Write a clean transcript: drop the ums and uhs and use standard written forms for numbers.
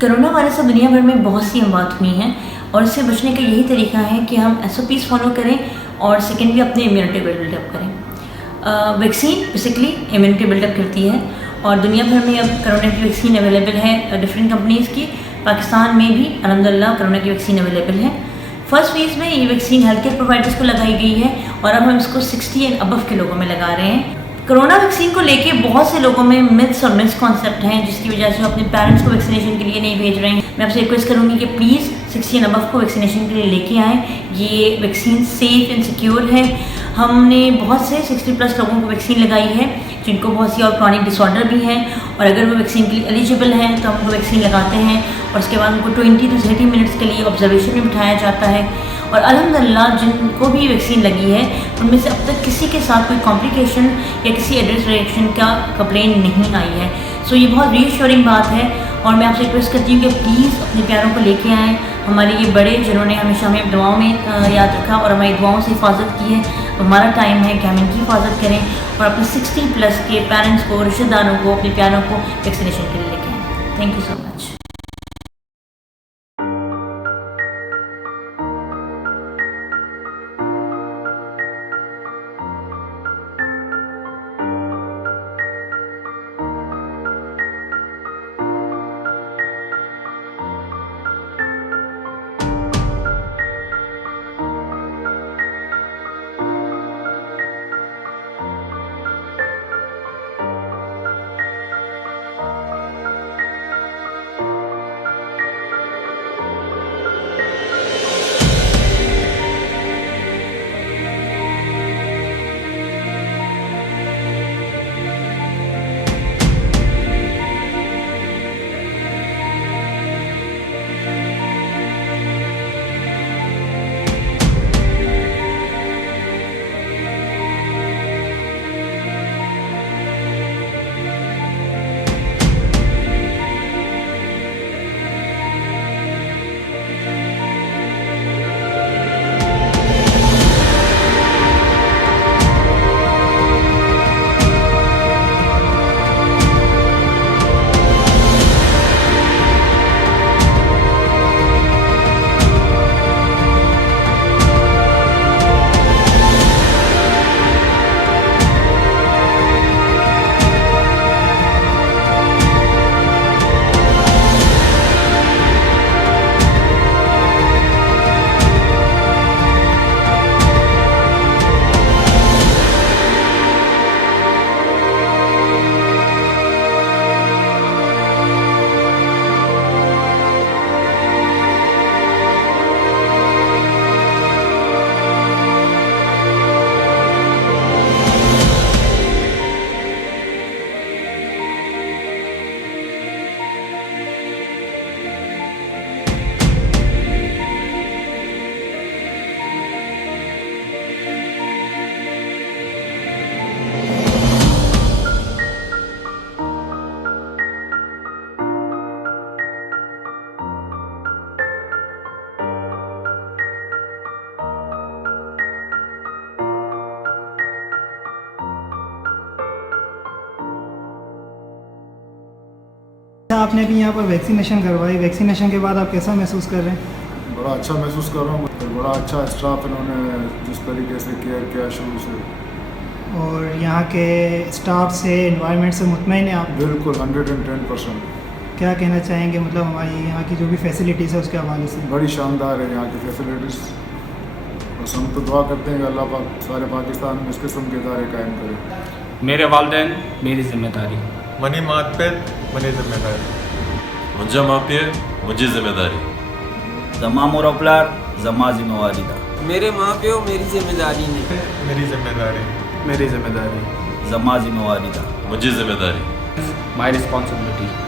Corona virus से दुनिया भर में बहुत सी अमवात हुई हैं और इससे बचने का यही तरीका है कि हम SOPs फॉलो करें और सेकेंडली अपने इम्यूनिटी बिल्डअप करें। वैक्सीन बेसिकली इम्यूनिटी बिल्डअप करती है और दुनिया भर में अब कोरोना की वैक्सीन अवेलेबल है डिफरेंट कंपनीज़ की। पाकिस्तान में भी अल्हम्दुलिल्लाह कोरोना की वैक्सीन अवेलेबल है। फर्स्ट फेज़ में ये वैक्सीन हेल्थ केयर प्रोवाइडर्स को लगाई गई है और अब हम इसको 60 एंड अबव के लोगों में लगा रहे हैं। कोरोना वैक्सीन को लेके बहुत से लोगों में मिथ्स और मिसकॉन्सेप्ट हैं जिसकी वजह से वो अपने पेरेंट्स को वैक्सीनेशन के लिए नहीं भेज रहे हैं। मैं आपसे रिक्वेस्ट करूंगी कि प्लीज़ 60 एंड अबव को वैक्सीनेशन के लिए लेके आएँ। ये वैक्सीन सेफ़ एंड सिक्योर है। हमने बहुत से 60+ लोगों को वैक्सीन लगाई है जिनको बहुत सी और क्रॉनिक डिसऑर्डर भी हैं और अगर वो वैक्सीन के लिए एलिजिबल हैं तो हम उनको वैक्सीन लगाते हैं और उसके बाद उनको 20 to 30 मिनट्स के लिए ऑब्जर्वेशन में बिठाया जाता है। और अल्हम्दुलिल्लाह जिनको भी वैक्सीन लगी है उनमें से अब तक किसी के साथ कोई कॉम्प्लिकेशन या किसी एडवर्स रिएक्शन का कंप्लेंट नहीं आई है। सो ये बहुत रीअश्योरिंग बात है और मैं आपसे रिक्वेस्ट करती हूँ कि प्लीज़ अपने प्यारों को लेके आएँ। हमारे ये बड़े जिन्होंने हमेशा हमें दुआओं में याद रखा और हमारी दुआओं से हिफाजत की है, हमारा टाइम है कि हम इनकी हिफाजत करें और अपने 60+ के पेरेंट्स को, रिश्तेदारों को, अपने प्यारों को वैक्सीनेशन के लिए लेके आएँ। Thank you so much. आपने भी यहाँ पर वैक्सीनेशन करवाई, वैक्सीनेशन के बाद आप कैसा महसूस कर रहे हैं? बड़ा अच्छा महसूस कर रहा हूँ। बड़ा अच्छा स्टाफ इन्होंने जिस तरीके से केयर किया शुरू से। और यहाँ के स्टाफ से, एनवायरनमेंट से मुतमईन हैं आप? बिल्कुल 110%। क्या कहना चाहेंगे, मतलब हमारी यहाँ की जो भी फैसिलिटीज़ है उसके हवाले से? बड़ी शानदार है यहाँ की फैसिलिटीज़। बस हम तो दुआ करते हैं कि अल्लाह पाक सारे पाकिस्तान में इस किस्म के इदारे कायम करे। मेरे वालिदैन मेरी जिम्मेदारी, मनी मातपेट मनी जिम्मेदारी, मुझे मापिए मुझे जिम्मेदारी, जमा मोरपलार जमा जिम्मेवारी था। मेरे माँ प्यो मेरी जिम्मेदारी नहीं, मेरी जिम्मेदारी, मेरी जिम्मेदारी जमा जिम्मेवारी था। मुझे जिम्मेदारी, माई रिस्पॉन्सिबिलिटी।